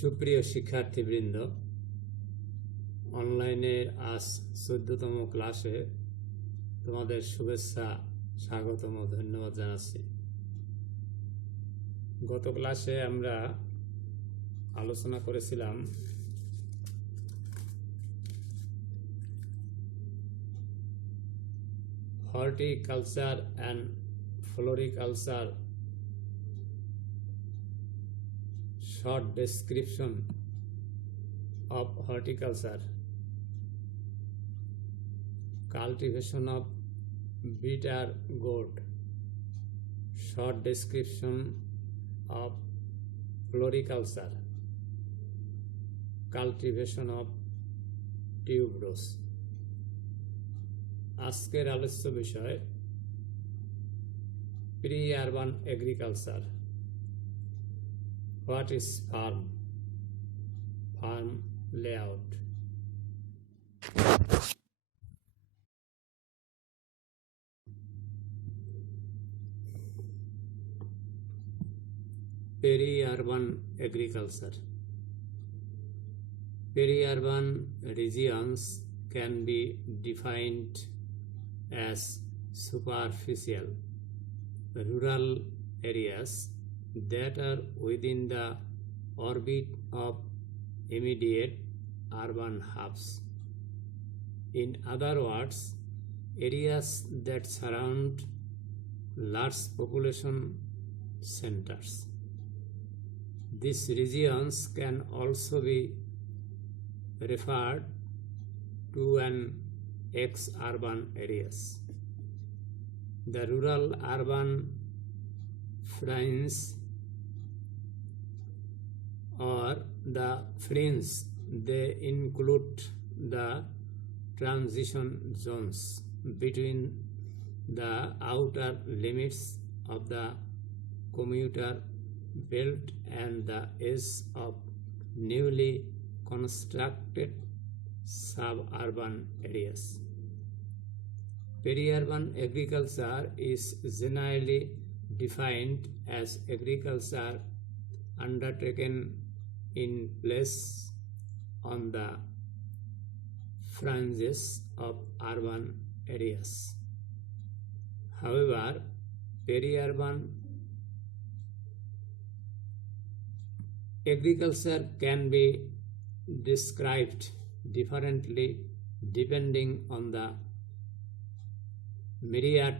সুপ্রিয় শিক্ষার্থীবৃন্দ, অনলাইনের আজ 14তম ক্লাসে তোমাদের শুভেচ্ছা, স্বাগতম ও ধন্যবাদ জানাচ্ছি। গত ক্লাসে আমরা আলোচনা করেছিলাম horticulture and floriculture short description of horticulture, cultivation of bitter gourd, short description of floriculture, cultivation of tuberose. আজকের আলোচ্য বিষয় pre urban agriculture. What is farm? Farm layout. Peri-urban agriculture. Peri-urban regions can be defined as superficial rural areas that are within the orbit of immediate urban hubs. In other words, areas that surround large population centers. These regions can also be referred to as ex-urban areas. The rural-urban fringe or the fringe, they include the transition zones between the outer limits of the commuter belt and the edge of newly constructed suburban areas. Peri-urban agriculture is generally defined as agriculture undertaken in place on the fringes of urban areas. However, peri-urban agriculture can be described differently depending on the myriad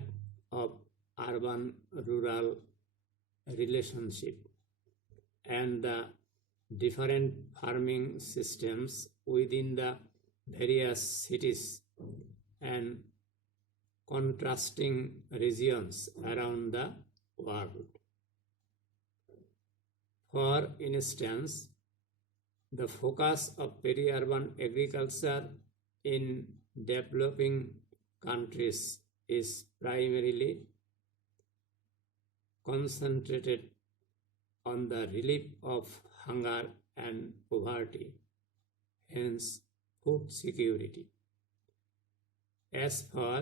of urban-rural relationship and the different farming systems within the various cities and contrasting regions around the world. For instance, the focus of peri-urban agriculture in developing countries is primarily concentrated on the relief of hunger and poverty, hence food security. As for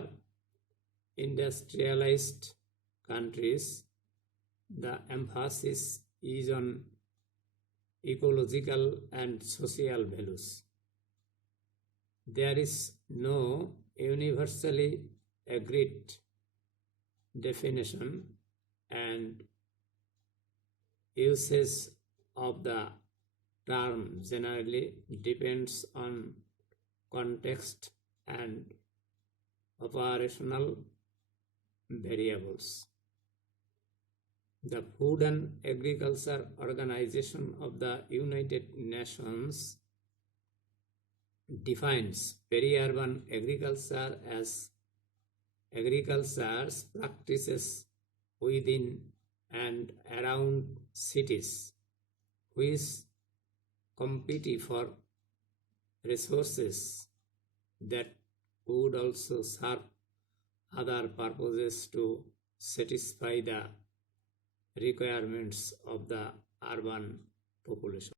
industrialized countries, the emphasis is on ecological and social values. There is no universally agreed definition and usage of the term generally depends on context and operational variables. The Food and Agriculture Organization of the United Nations defines peri-urban agriculture as agriculture's practices within and around cities which compete for resources that would also serve other purposes to satisfy the requirements of the urban population.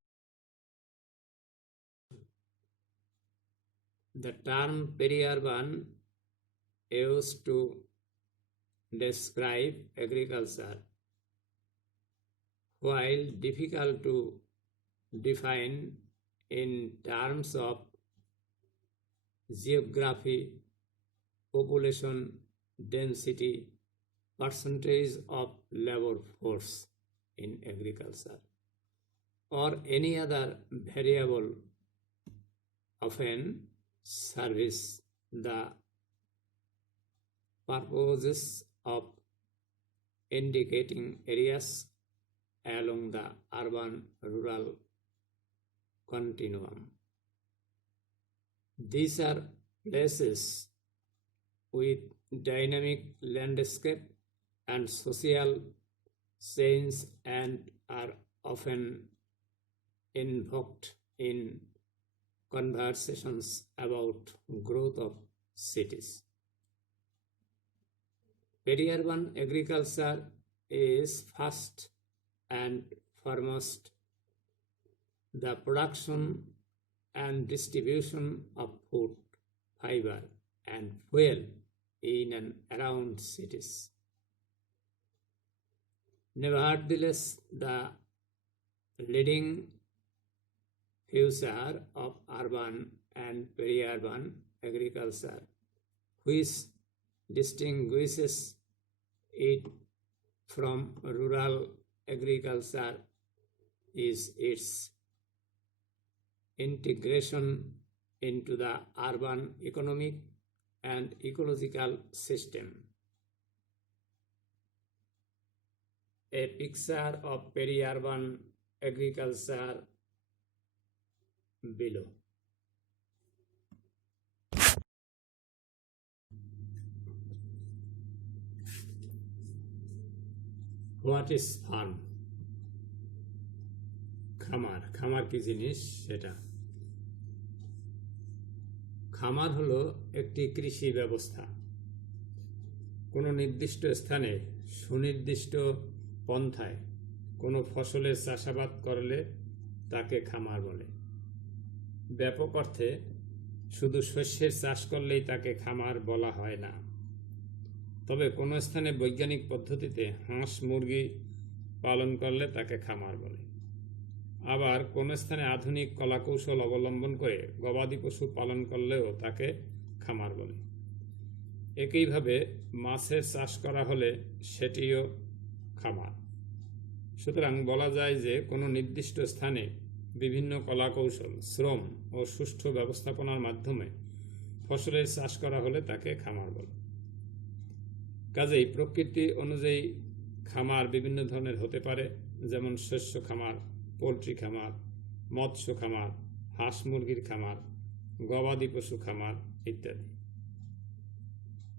The term peri-urban used to describe agriculture, while difficult to defined in terms of geography, population density, percentage of labor force in agriculture, or any other variable often serves the purposes of indicating areas along the urban-rural continuum. These are places with dynamic landscape and social change and are often invoked in conversations about growth of cities. Peri-urban agriculture is first and foremost the production and distribution of food, fiber, and fuel in and around cities. Nevertheless, the leading feature of urban and peri-urban agriculture, which distinguishes it from rural agriculture, is its integration into the urban economic and ecological system. A picture of peri-urban agriculture below. What is farm? খামার কি জিনিস সেটা। খামার হলো একটি কৃষি ব্যবস্থা। কোনো নির্দিষ্ট স্থানে সুনির্দিষ্ট পন্থায় কোনো ফসলের চাষাবাদ করলে তাকে খামার বলে। ব্যাপক অর্থে শুধু শস্যের চাষ করলেই তাকে খামার বলা হয় না। তবে কোনো স্থানে বৈজ্ঞানিক পদ্ধতিতে হাঁস মুরগি পালন করলে তাকে খামার বলে। আবার কোনো স্থানে আধুনিক কলাকৌশল অবলম্বন করে গবাদি পশু পালন করলেও তাকে খামার বলে। একইভাবে মাছের চাষ করা হলে সেটিও খামার। সুতরাং বলা যায় যে কোনো নির্দিষ্ট স্থানে বিভিন্ন কলাকৌশল, শ্রম ও সুষ্ঠু ব্যবস্থাপনার মাধ্যমে ফসলের চাষ করা হলে তাকে খামার বলে। কাজেই প্রকৃতি অনুযায়ী খামার বিভিন্ন ধরনের হতে পারে, যেমন শস্য খামার, পোলট্রি খামার, মৎস্য খামার, হাঁস মুরগির খামার, গবাদি পশু খামার ইত্যাদি।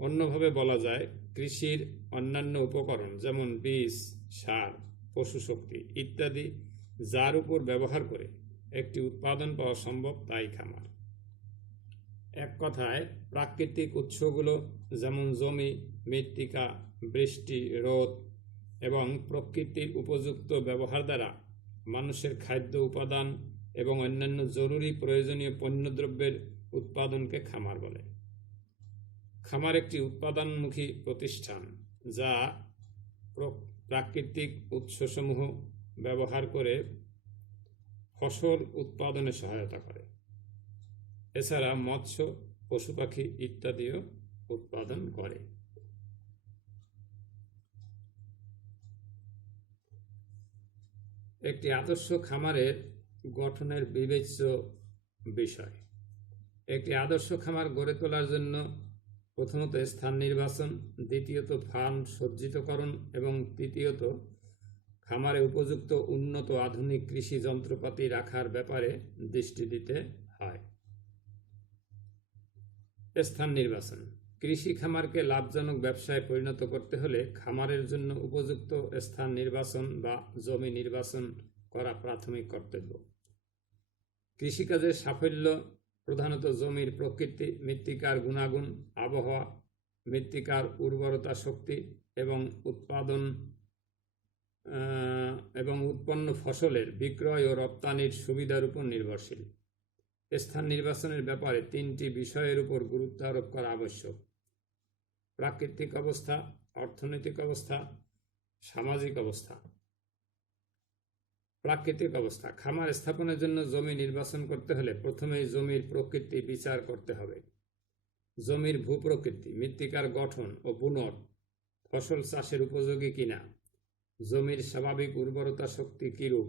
অন্যভাবে বলা যায় কৃষির অন্যান্য উপকরণ যেমন বীজ, সার, পশু শক্তি ইত্যাদি যার উপর ব্যবহার করে একটি উৎপাদন পাওয়া সম্ভব তাই খামার। এক কথায় প্রাকৃতিক উৎসগুলো যেমন জমি, মৃত্তিকা, বৃষ্টি, রোদ এবং প্রকৃতির উপযুক্ত ব্যবহার দ্বারা মানুষের খাদ্য উপাদান এবং অন্যান্য জরুরি প্রয়োজনীয় পণ্যদ্রব্যের উৎপাদনকে খামার বলে। খামার একটি উৎপাদনমুখী প্রতিষ্ঠান যা প্রাকৃতিক উৎসসমূহ ব্যবহার করে ফসল উৎপাদনে সহায়তা করে। এছাড়া মৎস্য, পশু পাখি ইত্যাদিও উৎপাদন করে। একটি আদর্শ খামারের গঠনের বিবেচ্য বিষয়। একটি আদর্শ খামার গড়ে তোলার জন্য প্রথমত স্থান নির্বাচন, দ্বিতীয়ত ফার্ম সজ্জিতকরণ এবং তৃতীয়ত খামারে উপযুক্ত উন্নত আধুনিক কৃষি যন্ত্রপাতি রাখার ব্যাপারে দৃষ্টি দিতে হয়। স্থান নির্বাচন। কৃষি খামারকে লাভজনক ব্যবসায় পরিণত করতে হলে খামারের জন্য উপযুক্ত স্থান নির্বাচন বা জমি নির্বাচন করা প্রাথমিক কর্তব্য। কৃষিকাজের সাফল্য প্রধানত জমির প্রকৃতি, মৃত্তিকার গুণাগুণ, আবহাওয়া, মৃত্তিকার উর্বরতা শক্তি এবং উৎপন্ন ফসলের বিক্রয় ও রপ্তানির সুবিধার উপর নির্ভরশীল। স্থান নির্বাচনের ব্যাপারে তিনটি বিষয়ের উপর গুরুত্ব আরোপ করা আবশ্যক: প্রাকৃতিক অবস্থা, অর্থনৈতিক অবস্থা, সামাজিক অবস্থা। প্রাকৃতিক অবস্থা। খামার স্থাপনের জন্য জমি নির্বাচন করতে হলে প্রথমেই জমির প্রকৃতি বিচার করতে হবে। জমির ভূপ্রকৃতি, মৃত্তিকার গঠন ও বুনট ফসল চাষের উপযোগী কিনা, জমির স্বাভাবিক উর্বরতা শক্তি কিরূপ,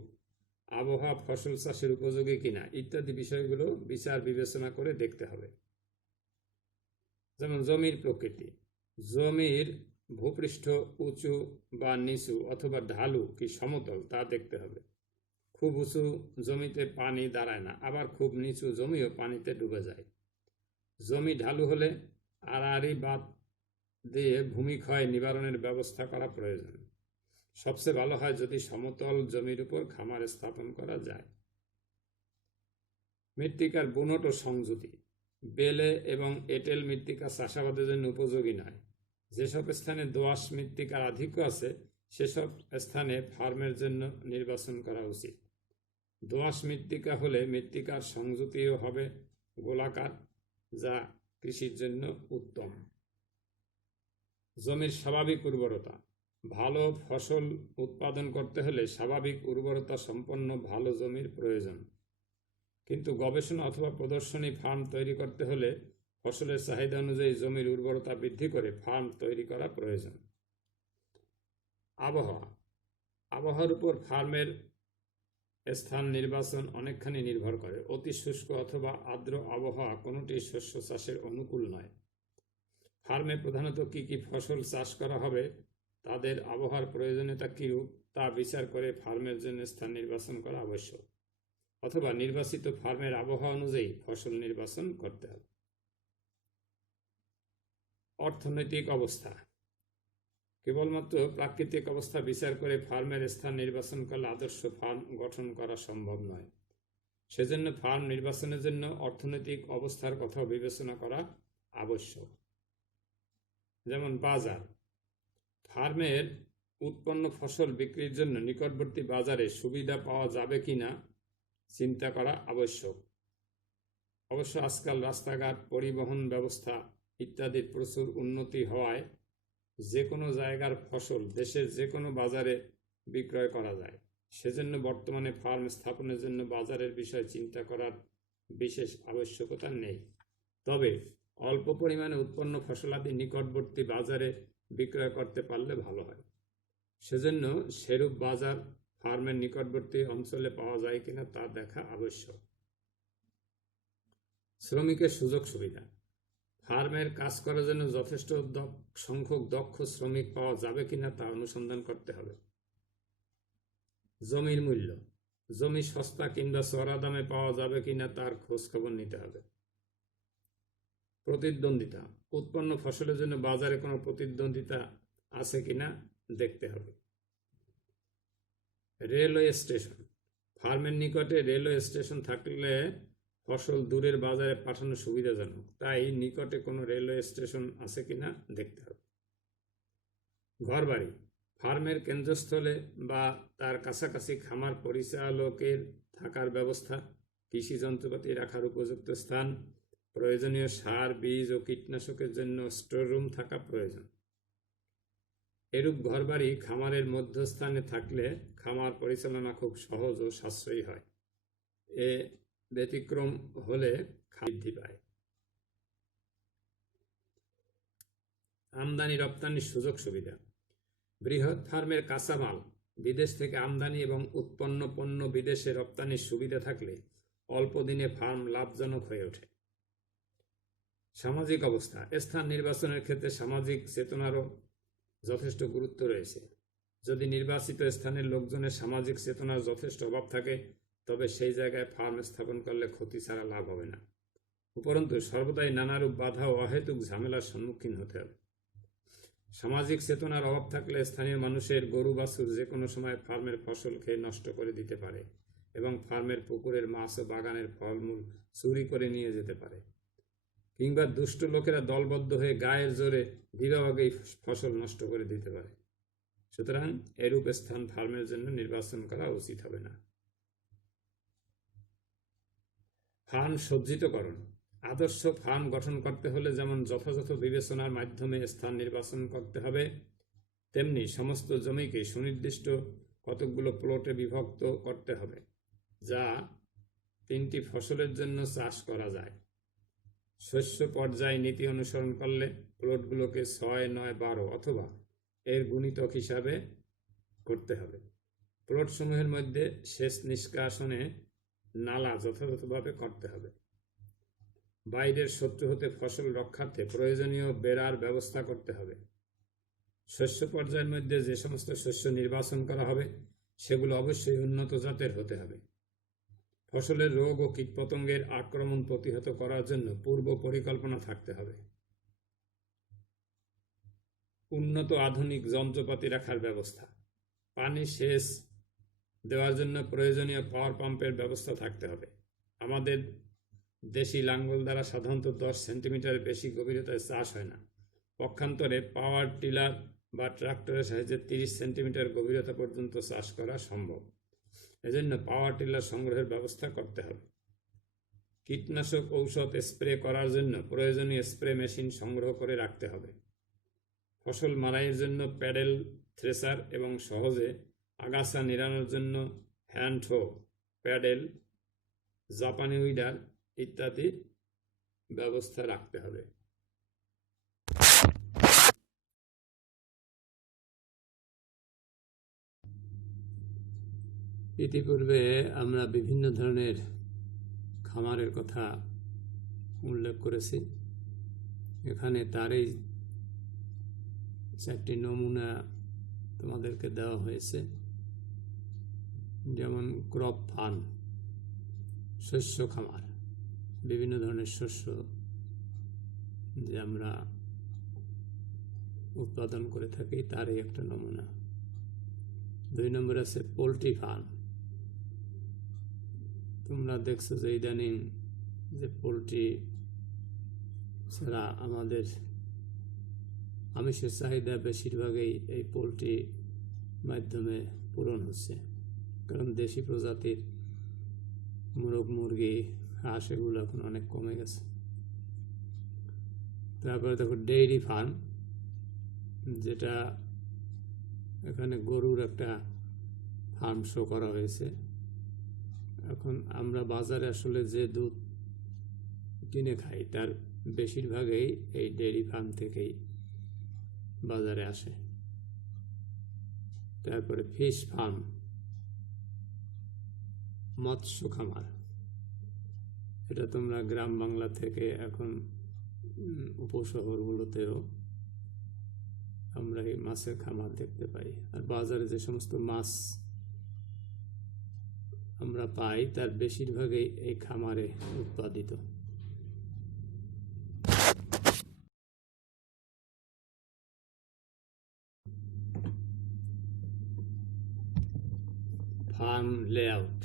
আবহাওয়া ফসল চাষের উপযোগী কিনা ইত্যাদি বিষয়গুলো বিচার বিবেচনা করে দেখতে হবে। যেমন জমির প্রকৃতি, জমির ভূপৃষ্ঠ উঁচু বা নিচু অথবা ঢালু কি সমতল তা দেখতে হবে। খুব উঁচু জমিতে পানি দাঁড়ায় না, আবার খুব নিচু জমিও পানিতে ডুবে যায়। জমি ঢালু হলে আড়াআড়ি বাঁধ দিয়ে ভূমিক্ষয় নিবারণের ব্যবস্থা করা প্রয়োজন। সবচেয়ে ভালো হয় যদি সমতল জমির উপর খামার স্থাপন করা যায়। মৃত্তিকার বুনট ও সংযুতি, বেলে এবং এঁটেল মৃত্তিকা চাষাবাদের জন্য উপযোগী নয়। যেসব স্থানে দোআঁশ মৃত্তিকার আধিক্য আছে সেসব স্থানে ফার্মের জন্য নির্বাচন করা উচিত। দোআঁশ মৃত্তিকা হলে মৃত্তিকার সংযুতিও হবে গোলাকার, যা কৃষির জন্য উত্তম। জমির স্বাভাবিক উর্বরতা, ভালো ফসল উৎপাদন করতে হলে স্বাভাবিক উর্বরতা সম্পন্ন ভালো জমির প্রয়োজন। কিন্তু গবেষণা অথবা প্রদর্শনী ফার্ম তৈরি করতে হলে ফসলের চাহিদা অনুযায়ী জমির উর্বরতা বৃদ্ধি করে ফার্ম তৈরি করা প্রয়োজন। আবহাওয়া, আবহাওয়ার উপর ফার্মের স্থান নির্বাচন অনেকখানি নির্ভর করে। অতি শুষ্ক অথবা আর্দ্র আবহাওয়া কোনোটি শস্য চাষের অনুকূল নয়। ফার্মে প্রধানত কি কি ফসল চাষ করা হবে, তাদের আবহাওয়ার প্রয়োজনীয়তা কিরূপ তা বিচার করে ফার্মের জন্য স্থান নির্বাচন করা আবশ্যক, অথবা নির্বাচিত ফার্মের আবহাওয়া অনুযায়ী ফসল নির্বাচন করতে হবে। অর্থনৈতিক অবস্থা, কেবলমাত্র প্রাকৃতিক অবস্থা বিচার করে ফার্মের স্থান নির্বাচন করলে আদর্শ ফার্ম গঠন করা সম্ভব নয়। সেজন্য ফার্ম নির্বাচনের জন্য অর্থনৈতিক অবস্থার কথাও বিবেচনা করা আবশ্যক। যেমন বাজার, ফার্মের উৎপন্ন ফসল বিক্রির জন্য নিকটবর্তী বাজারে সুবিধা পাওয়া যাবে কিনা চিন্তা করা আবশ্যক। অবশ্য আজকাল রাস্তাঘাট, পরিবহন ব্যবস্থা ইত্যাদির প্রচুর উন্নতি হওয়ায় যে কোনো জায়গার ফসল দেশের যে কোনো বাজারে বিক্রয় করা যায়। সেজন্য বর্তমানে ফার্ম স্থাপনের জন্য বাজারের বিষয় চিন্তা করার বিশেষ আবশ্যকতা নেই। তবে অল্প পরিমাণে উৎপন্ন ফসলাদি নিকটবর্তী বাজারে বিক্রয় করতে পারলে ভালো হয়। সেজন্য সেরূপ বাজার ফার্মের নিকটবর্তী অঞ্চলে পাওয়া যায় কিনা তা দেখা আবশ্যক। শ্রমিকের সুযোগ সুবিধা, ফার্মের কাজ করার জন্য যথেষ্ট সংখ্যক দক্ষ শ্রমিক পাওয়া যাবে কিনা তা অনুসন্ধান করতে হবে। জমির মূল্য, জমি সস্তা কিংবা চড়া দামে পাওয়া যাবে কিনা তার খোঁজ খবর নিতে হবে। প্রতিদ্বন্দ্বিতা, উৎপন্ন ফসলের জন্য বাজারে কোনো প্রতিদ্বন্দ্বিতা আছে কিনা দেখতে হবে। রেলওয়ে স্টেশন, ফার্মের নিকটে রেলওয়ে স্টেশন থাকলে ফসল দূরের বাজারে পাঠানো সুবিধাজনক, তাই নিকটে কোনো রেলওয়ে স্টেশন আছে কিনা দেখতে হবে। ঘরবাড়ি, ফার্মের কেন্দ্রস্থলে বা তার কাছাকাছি খামার পরিচালকের থাকার ব্যবস্থা, কৃষি যন্ত্রপাতি রাখার উপযুক্ত স্থান, প্রয়োজনীয় সার, বীজ ও কীটনাশকের জন্য স্টোর রুম থাকা প্রয়োজন। এরূপ ঘরবাড়ি খামারের মধ্যস্থানে থাকলে খামার পরিচালনা খুব সহজ ও সাশ্রয়ী হয়। এ ব্যতিক্রম হলে বৃদ্ধি পায়। আমদানি রপ্তানির সুযোগ সুবিধা, বৃহৎ ফার্মের কাঁচামাল বিদেশ থেকে আমদানি এবং উৎপন্ন পণ্য বিদেশে রপ্তানির সুবিধা থাকলে অল্প দিনে ফার্ম লাভজনক হয়ে ওঠে। সামাজিক অবস্থা, স্থান নির্বাচনের ক্ষেত্রে সামাজিক চেতনারও যথেষ্ট গুরুত্ব রয়েছে। যদি নির্বাচিত স্থানের লোকজনের সামাজিক চেতনার যথেষ্ট অভাব থাকে তবে সেই জায়গায় ফার্ম স্থাপন করলে ক্ষতি ছাড়া লাভ হবে না। উপরন্তু সর্বদাই নানারূপ বাধা ও অহেতুক ঝামেলার সম্মুখীন হতে হবে। সামাজিক চেতনার অভাব থাকলে স্থানীয় মানুষের গরু বাছুর যে কোনো সময় ফার্মের ফসল খেয়ে নষ্ট করে দিতে পারে এবং ফার্মের পুকুরের মাছ ও বাগানের ফলমূল চুরি করে নিয়ে যেতে পারে, কিংবা দুষ্ট লোকেরা দলবদ্ধ হয়ে গায়ের জোরে বিভাগেই ফসল নষ্ট করে দিতে পারে। সুতরাং এরূপ স্থান ফার্মের জন্য নির্বাচন করা উচিত হবে না। ফার্ম সজ্জিতকরণ, আদর্শ ফার্ম গঠন করতে হলে যেমন যথাযথ বিবেচনার মাধ্যমে স্থান নির্বাচন করতে হবে, তেমনি সমস্ত জমিকে সুনির্দিষ্ট কতকগুলো প্লটে বিভক্ত করতে হবে, যা 3টি ফসলের জন্য চাষ করা যায়। শস্য পর্যায় নীতি অনুসরণ করলে প্লটগুলোকে 6, 9, 12 অথবা এর গুণিতক হিসাবে করতে হবে। প্লটসমূহের মধ্যে সেচ নিষ্কাশনে নালা যথাযথভাবে করতে হবে। বাইরের শত্রু হতে ফসল রক্ষার্থে প্রয়োজনীয় বেড়ার ব্যবস্থা করতে হবে। শস্য পর্যায়ের মধ্যে যে সমস্ত শস্য নির্বাচন করা হবে সেগুলো অবশ্যই উন্নত জাতের হতে হবে। ফসলের রোগ ও কীটপতঙ্গের আক্রমণ প্রতিহত করার জন্য পূর্ব পরিকল্পনা থাকতে হবে। উন্নত আধুনিক যন্ত্রপাতি রাখার ব্যবস্থা। পানি সেচ দেওয়ার জন্য প্রয়োজনীয় পাওয়ার পাম্পের ব্যবস্থা থাকতে হবে। আমাদের দেশি লাঙ্গল দ্বারা সাধারণত 10 সেন্টিমিটারের বেশি গভীরতায় চাষ হয় না। পক্ষান্তরে পাওয়ার টিলার বা ট্রাক্টরের সাহায্যে 30 সেন্টিমিটার গভীরতা পর্যন্ত চাষ করা সম্ভব। এজন্য পাওয়ার টিলার সংগ্রহের ব্যবস্থা করতে হবে। কীটনাশক ঔষধ স্প্রে করার জন্য প্রয়োজনীয় স্প্রে মেশিন সংগ্রহ করে রাখতে হবে। ফসল মাড়াইয়ের জন্য প্যাডেল থ্রেসার এবং সহজে আগাছা নিড়ানোর জন্য হ্যান্ড হো, প্যাডেল, জাপানি উইডার ইত্যাদি ব্যবস্থা রাখতে হবে। ইতিপূর্বে আমরা বিভিন্ন ধরনের খামারের কথা উল্লেখ করেছি। এখানে তারই 4টি নমুনা তোমাদেরকে দেওয়া হয়েছে। যেমন ক্রপ ফার্ম, শস্য খামার, বিভিন্ন ধরনের শস্য যে আমরা উৎপাদন করে থাকি তারই একটা নমুনা। 2 নম্বর আছে পোলট্রি ফার্ম। তোমরা দেখছো যে ইদানিং যে পোলট্রি ছাড়া আমাদের আমিষের চাহিদা বেশিরভাগই এই পোলট্রি মাধ্যমে পূরণ হচ্ছে, কারণ দেশি প্রজাতির মোরগ, মুরগি, হাঁস এগুলো এখন অনেক কমে গেছে। তারপরে দেখো ডেইরি ফার্ম, যেটা এখানে গরুর একটা ফার্ম শো করা হয়েছে। এখন আমরা বাজারে আসলে যে দুধ কিনে খাই তার বেশিরভাগই এই ডেইরি ফার্ম থেকেই বাজারে আসে। তারপরে ফিশ ফার্ম, মৎস্য খামার, এটা তোমরা গ্রাম বাংলা থেকে এখন উপশহরগুলোতেও আমরা এই মাছের খামার দেখতে পাই। আর বাজারে যে সমস্ত মাছ আমরা পাই তার বেশিরভাগই এই খামারে উৎপাদিত। ফার্ম লেআউট,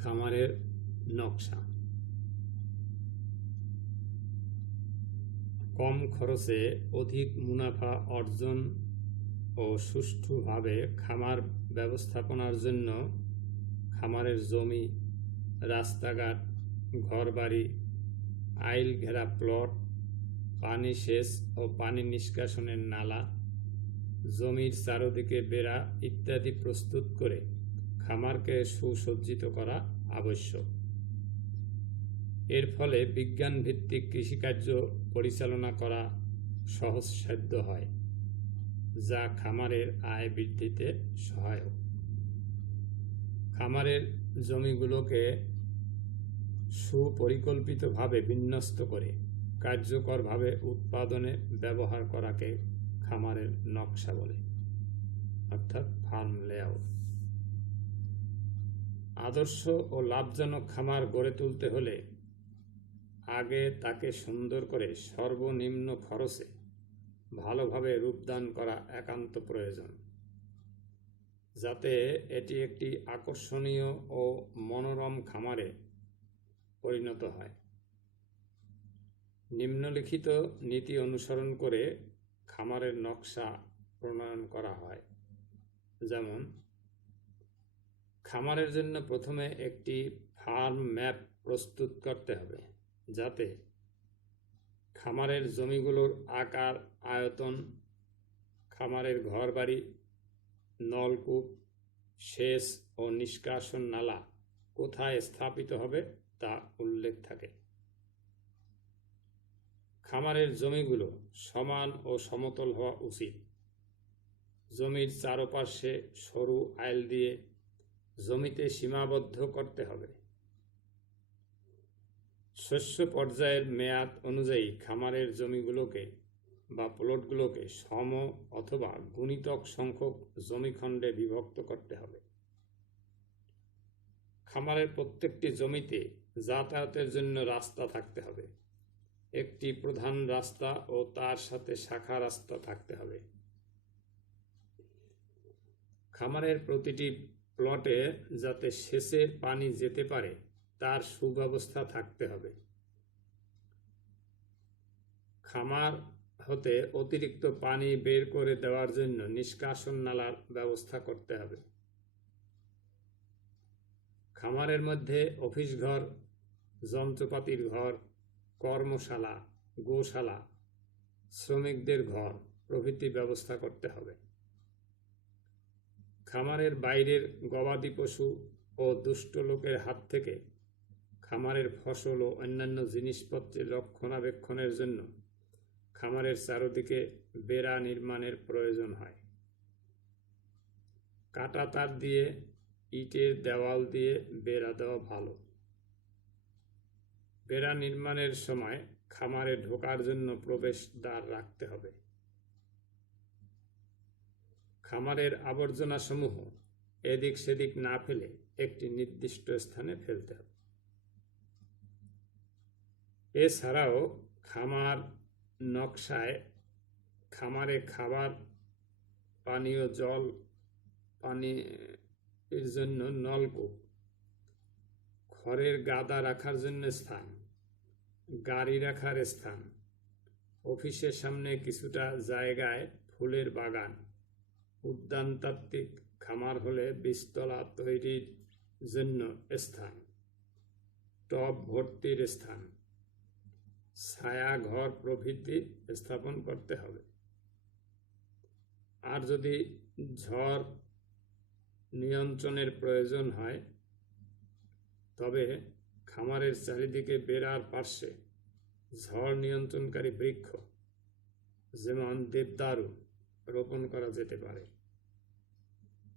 খামারের নকশা। কম খরচে অধিক মুনাফা অর্জন ও সুষ্ঠুভাবে খামার ব্যবস্থাপনার জন্য খামারের জমি, রাস্তাঘাট, ঘরবাড়ি, আইল ঘেরা প্লট, পানি সেচ ও পানি নিষ্কাশনের নালা, জমির চারদিকে বেড়া ইত্যাদি প্রস্তুত করে খামারকে সুসজ্জিত করা আবশ্যক। এর ফলে বিজ্ঞানভিত্তিক কৃষিকার্য পরিচালনা করা সহজসাধ্য হয়, যা খামারের আয় বৃদ্ধিতে সহায়ক। খামারের জমিগুলোকে সুপরিকল্পিতভাবে বিন্যস্ত করে কার্যকরভাবে উৎপাদনে ব্যবহার করাকে খামারের নকশা বলে, অর্থাৎ ফার্ম লেআউট। আদর্শ ও লাভজনক খামার গড়ে তুলতে হলে আগে তাকে সুন্দর করে সর্বনিম্ন খরচে ভালোভাবে রূপদান করা একান্ত প্রয়োজন, যাতে এটি একটি আকর্ষণীয় ও মনোরম খামারে পরিণত হয়। নিম্নলিখিত নীতি অনুসরণ করে খামারের নকশা প্রণয়ন করা হয়। যেমন, খামারের জন্য প্রথমে একটি ফার্ম ম্যাপ প্রস্তুত করতে হবে, যাতে খামারের জমিগুলোর আকার, আয়তন, খামারের ঘরবাড়ি, নলকূপ, সেচ ও নিষ্কাশন নালা কোথায় স্থাপিত হবে তা উল্লেখ থাকে। খামারের জমিগুলো সমান ও সমতল হওয়া উচিত। জমির চারপাশে সরু আইল দিয়ে জমিতে সীমাবদ্ধ করতে হবে। শস্য পর্যায়ের মেয়াদ অনুযায়ী খামারের জমিগুলোকে বা প্লটগুলোকে সম অথবা গুণিতক সংখ্যক জমিখণ্ডে বিভক্ত করতে হবে। খামারের প্রত্যেকটি জমিতে যাতায়াতের জন্য রাস্তা থাকতে হবে। একটি প্রধান রাস্তা ও তার সাথে শাখা রাস্তা থাকতে হবে। খামারের প্রতিটি প্লটে যাতে সেচের পানি যেতে পারে তার সুব্যবস্থা থাকতে হবে। খামার হতে অতিরিক্ত পানি বের করে দেওয়ার জন্য নিষ্কাশন নালার ব্যবস্থা করতে হবে। খামারের মধ্যে অফিস ঘর, যন্ত্রপাতির ঘর, কর্মশালা, গোশালা, শ্রমিকদের ঘর প্রভৃতি ব্যবস্থা করতে হবে। খামারের বাইরের গবাদি পশু ও দুষ্ট লোকের হাত থেকে খামারের ফসল ও অন্যান্য জিনিসপত্রের রক্ষণাবেক্ষণের জন্য খামারের চারদিকে বেড়া নির্মাণের প্রয়োজন হয়। কাটা তার দিয়ে, ইটের দেওয়াল দিয়ে বেড়া দেওয়া ভালো। বেড়া নির্মাণের সময় খামারে ঢোকার জন্য প্রবেশদ্বার রাখতে হবে। খামারের আবর্জনা সমূহ এদিক সেদিক না ফেলে একটি নির্দিষ্ট স্থানে ফেলতে হবে। এছাড়াও খামার নকশায় খামারে খাবার, পানীয় জল, পানির জন্য নলকূপ, খড়ের গাদা রাখার জন্য স্থান, গাড়ি রাখার স্থান, অফিসের সামনে কিছুটা জায়গায় ফুলের বাগান, উদ্যানতাত্ত্বিক খামার হলে বীজতলা তৈরির জন্য স্থান, টব ভর্তির স্থান, ছায়া ঘর প্রভৃতি স্থাপন করতে হবে। আর যদি ঝড় নিয়ন্ত্রণের প্রয়োজন হয় তবে খামারের চারিদিকে বেড়ার পার্শ্বে ঝড় নিয়ন্ত্রণকারী বৃক্ষ যেমন দেবদারু রোপণ করা যেতে পারে।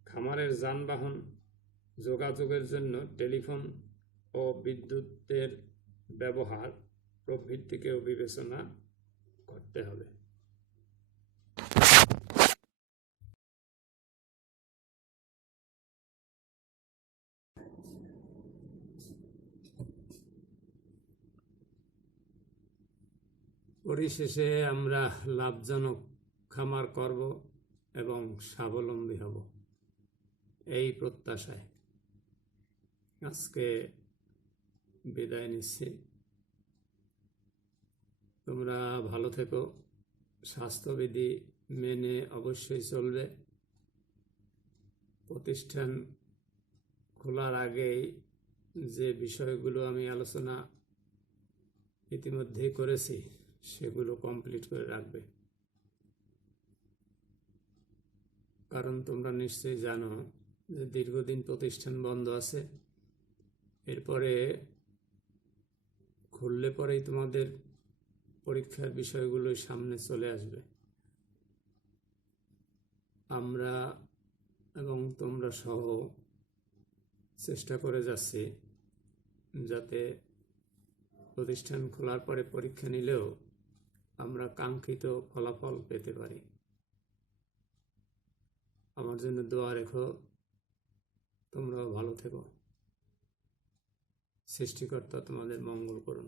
খামারের যানবাহন যোগাযোগের জন্য টেলিফোন ও বিদ্যুতের ব্যবহার প্রভৃতিকেও বিবেচনা করতে হবে। পরিশেষে আমরা লাভজনক খামার করব এবং স্বাবলম্বী হব এই প্রত্যাশায় আজকে বিদায় নিচ্ছি। তোমরা ভালো থেকো, স্বাস্থ্যবিধি মেনে অবশ্যই চলবে। প্রতিষ্ঠান খোলার আগেই যে বিষয়গুলো আমি আলোচনা ইতিমধ্যেই করেছি সেগুলো কমপ্লিট করে রাখবে, কারণ তোমরা নিশ্চয়ই জানো যে দীর্ঘদিন প্রতিষ্ঠান বন্ধ আছে। এরপরে খুললে পরেই তোমাদের পরীক্ষার বিষয়গুলো সামনে চলে আসবে। আমরা এবং তোমরা সহ চেষ্টা করে যাচ্ছি যাতে প্রতিষ্ঠান খোলার পরে পরীক্ষা নিলেও আমরা কাঙ্ক্ষিত ফলাফল পেতে পারি। আমার জন্য দোয়া রেখো। তোমরাও ভালো থেকো। সৃষ্টিকর্তা তোমাদের মঙ্গল করুন।